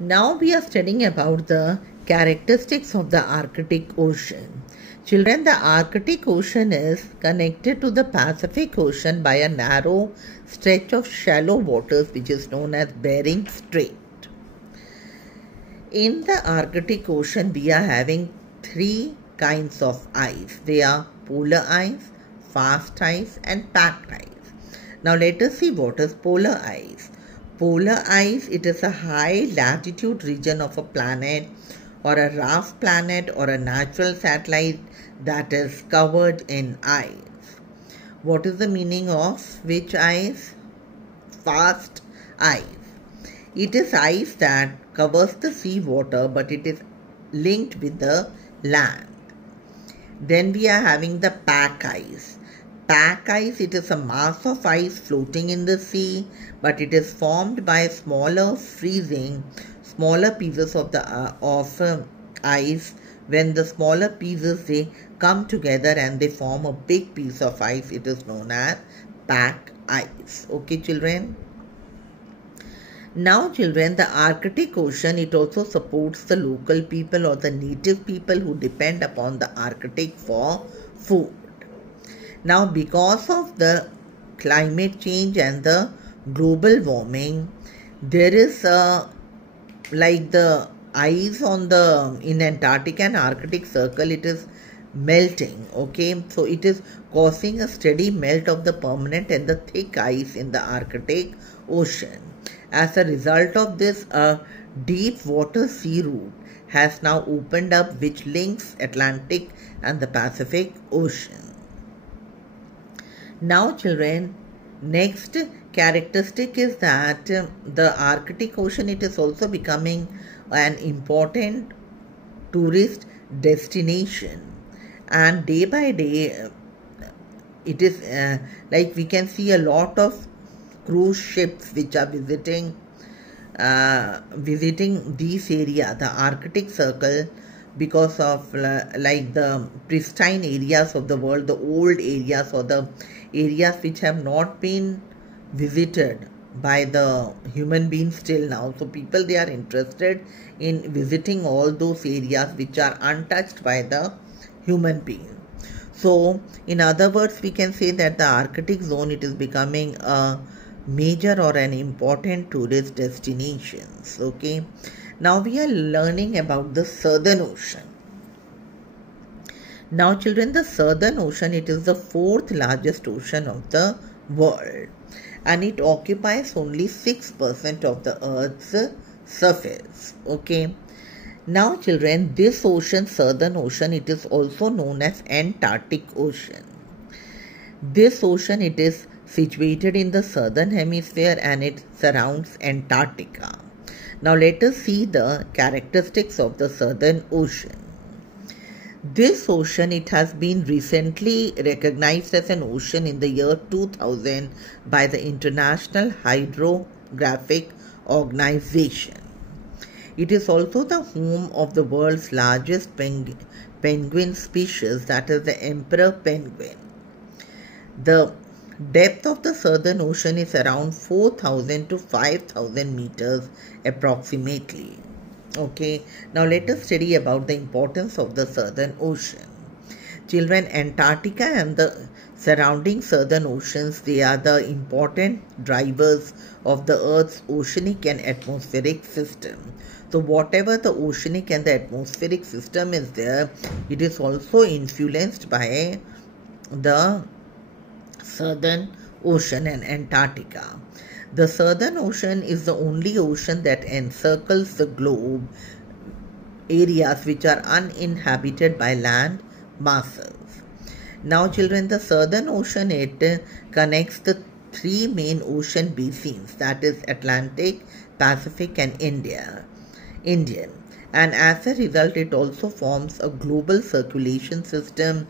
Now we are studying about the characteristics of the Arctic Ocean. Children, the Arctic Ocean is connected to the Pacific Ocean by a narrow stretch of shallow waters which is known as Bering Strait. In the Arctic Ocean, we are having three kinds of ice. They are polar ice, fast ice and packed ice. Now let us see what is polar ice. Polar ice, it is a high latitude region of a planet or a rough planet or a natural satellite that is covered in ice. What is the meaning of which ice? Fast ice. It is ice that covers the sea water but it is linked with the land. Then we are having the pack ice. Pack ice, it is a mass of ice floating in the sea, but it is formed by smaller pieces of ice. When the smaller pieces they come together and they form a big piece of ice, it is known as pack ice. Okay, children. Now, children, the Arctic Ocean, it also supports the local people or the native people who depend upon the Arctic for food. Now, because of the climate change and the global warming, there is like the ice in Antarctic and Arctic Circle, it is melting. Okay, so it is causing a steady melt of the permanent and the thick ice in the Arctic Ocean. As a result of this, a deep water sea route has now opened up which links Atlantic and the Pacific Ocean. Now, children, next characteristic is that the Arctic Ocean, it is also becoming an important tourist destination, and day by day it is like we can see a lot of cruise ships which are visiting this area, the Arctic Circle, because of like the pristine areas of the world, the old areas or the areas which have not been visited by the human beings till now. So people, they are interested in visiting all those areas which are untouched by the human being. So in other words, we can say that the Arctic zone, it is becoming a major or an important tourist destinations. Okay, now we are learning about the Southern Ocean. Now, children, the Southern Ocean, it is the fourth largest ocean of the world and it occupies only 6% of the Earth's surface. Okay. Now, children, this ocean, Southern Ocean, it is also known as Antarctic Ocean. This ocean, it is situated in the southern hemisphere and it surrounds Antarctica. Now, let us see the characteristics of the Southern Ocean. This ocean, it has been recently recognized as an ocean in the year 2000 by the International Hydrographic Organization. It is also the home of the world's largest penguin species, that is the emperor penguin. The depth of the Southern Ocean is around 4,000 to 5,000 meters approximately. Okay, now let us study about the importance of the Southern Ocean. Children, Antarctica and the surrounding Southern Oceans, they are the important drivers of the Earth's oceanic and atmospheric system. So whatever the oceanic and the atmospheric system is there, it is also influenced by the Southern Ocean and Antarctica. The Southern Ocean is the only ocean that encircles the globe areas which are uninhabited by land masses. Now, children, the Southern Ocean, it connects the three main ocean basins, that is Atlantic, Pacific and Indian. And as a result, it also forms a global circulation system